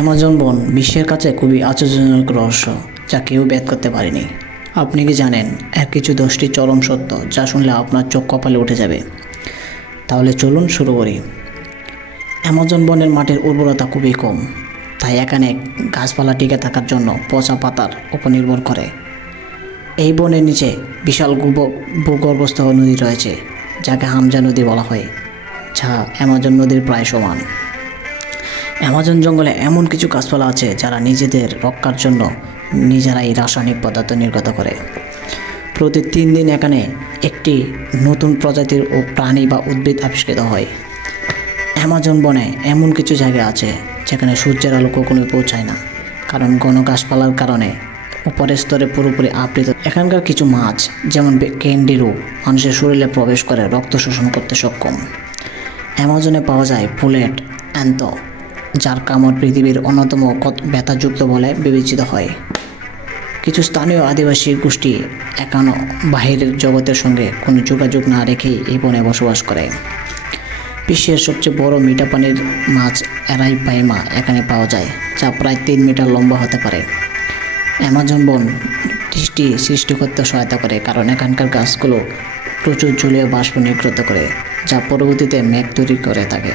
Amazon বন, বিশ্বের কাছে খুবই আশ্চর্যজনক রহস্য, যা কেউ ভেদ করতে পারেনি। আপনি কি জানেন এর কিছু দশটি চরম সত্য যা শুনলে আপনার চোখ কপালে উঠে যাবে? তাহলে চলুন শুরু করি। অ্যামাজন বনের মাটির উর্বরতা খুবই কম, তাই এখানে গাছপালা টিকে থাকার জন্য পচা পাতার উপর নির্ভর করে। এই বনের নিচে বিশাল ভূগর্ভস্থ নদী রয়েছে, যাকে হামজা নদী বলা হয়, যা অ্যামাজন নদীর প্রায় সমান। অ্যামাজন জঙ্গলে এমন কিছু গাছপালা আছে যারা নিজেদের রক্ষার জন্য নিজেরাই রাসায়নিক পদার্থ নির্গত করে। প্রতি তিন দিন এখানে একটি নতুন প্রজাতির ও প্রাণী বা উদ্ভিদ আবিষ্কৃত হয়। অ্যামাজন বনে এমন কিছু জায়গা আছে যেখানে সূর্যের আলো কখনোই পৌঁছায় না, কারণ ঘন গাছপালার কারণে উপরের স্তরে পুরোপুরি আবৃত। এখানকার কিছু মাছ, যেমন বে- ক্যান্ডিরু মানুষের শরীরে প্রবেশ করে রক্ত শোষণ করতে সক্ষম। অ্যামাজনে পাওয়া যায় পুলেট অ্যান্তো যার কামড় পৃথিবীর অন্যতম ব্যথাযুক্ত বলে বিবেচিত হয়। কিছু স্থানীয় আদিবাসী গোষ্ঠী একানো বাহিরের জগতের সঙ্গে কোনো যোগাযোগ না রেখেই এই বনে বসবাস করে। বিশ্বের সবচেয়ে বড় মিঠা পানির মাছ এরাই পাইমা এখানে পাওয়া যায়, যা প্রায় তিন মিটার লম্বা হতে পারে। অ্যামাজন বন বৃষ্টি সৃষ্টি করতে সহায়তা করে, কারণ এখানকার গাছগুলো প্রচুর জলীয় বাষ্প নির্গত করে, যা পরবর্তীতে মেঘ তৈরি করে থাকে।